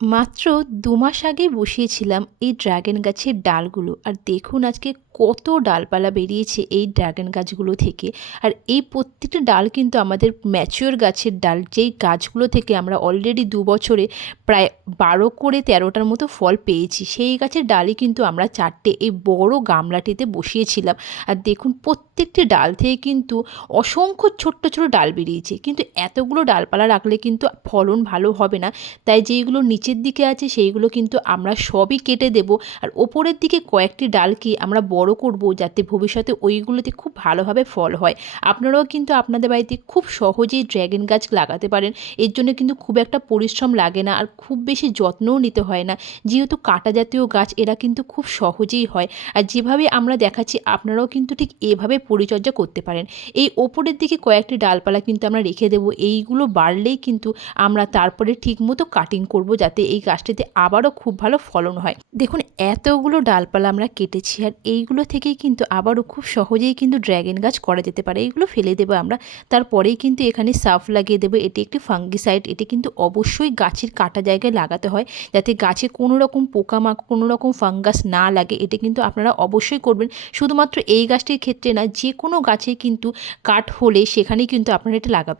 মাত্র ২ মাস আগে বসিয়েছিলাম এই ড্রাগন গাছের ডালগুলো। আর দেখুন আজকে কত ডালপালা বেরিয়েছে এই ড্রাগন গাছগুলো থেকে। আর এই প্রত্যেকটা ডাল কিন্তু আমাদের ম্যাচিওর গাছের ডাল, যেই গাছগুলো থেকে আমরা অলরেডি ২ বছরে প্রায় ১২ করে ১৩টার মতো ফল পেয়েছি। সেই গাছের ডালই কিন্তু আমরা ৪টে এই বড় গামলাটিতে বসিয়েছিলাম। আর দেখুন প্রত্যেকটি ডাল থেকে কিন্তু অসংখ্য ছোট্ট, ছোট ডাল বেরিয়েছে। কিন্তু এতগুলো ডালপালা রাখলে কিন্তু ফলন ভালো হবে না। তাই যেইগুলো নিচের দিকে আছে সেইগুলো কিন্তু আমরা সবই কেটে দেব। আর ওপরের দিকে কয়েকটি ডালকে আমরা বড় করব, যাতে ভবিষ্যতে ওইগুলোতে খুব ভালোভাবে ফল হয়। আপনারাও কিন্তু আপনাদের বাড়িতে খুব সহজেই ড্রাগন গাছ লাগাতে পারেন। এর জন্য কিন্তু খুব একটা পরিশ্রম লাগে না, আর খুব বেশি যত্নও নিতে হয় না। যেহেতু কাঁটা জাতীয় গাছ, এরা কিন্তু খুব সহজেই হয়। আর যেভাবে আমরা দেখাচ্ছি আপনারাও কিন্তু ঠিক এভাবে পরিচর্যা করতে পারেন। এই ওপরের দিকে কয়েকটি ডালপালা কিন্তু আমরা রেখে দেব। এইগুলো বাড়লেই কিন্তু আমরা তারপরে ঠিকমতো কাটিং করব, যাতে এই গাছটিতে আবারও খুব ভালো ফলন হয়। দেখুন এতগুলো ডালপালা আমরা কেটেছি, আর এইগুলো থেকেই কিন্তু আবারও খুব সহজেই কিন্তু ড্রাগন গাছ করা যেতে পারে। এইগুলো ফেলে দেবো আমরা। তারপরেই কিন্তু এখানে সার্ফ লাগিয়ে দেবো। এটি একটি ফাঙ্গিসাইড। এটি কিন্তু অবশ্যই গাছের কাটা জায়গায় লাগাতে হয়, যাতে গাছে কোনো রকম পোকামাকড়, কোনো রকম ফাঙ্গাস না লাগে। এটা কিন্তু আপনারা অবশ্যই করবেন। শুধুমাত্র এই গাছটির ক্ষেত্রে না, যে কোনো গাছে কিন্তু কাঠ হলে সেখানেই কিন্তু আপনারা এটা লাগাবেন।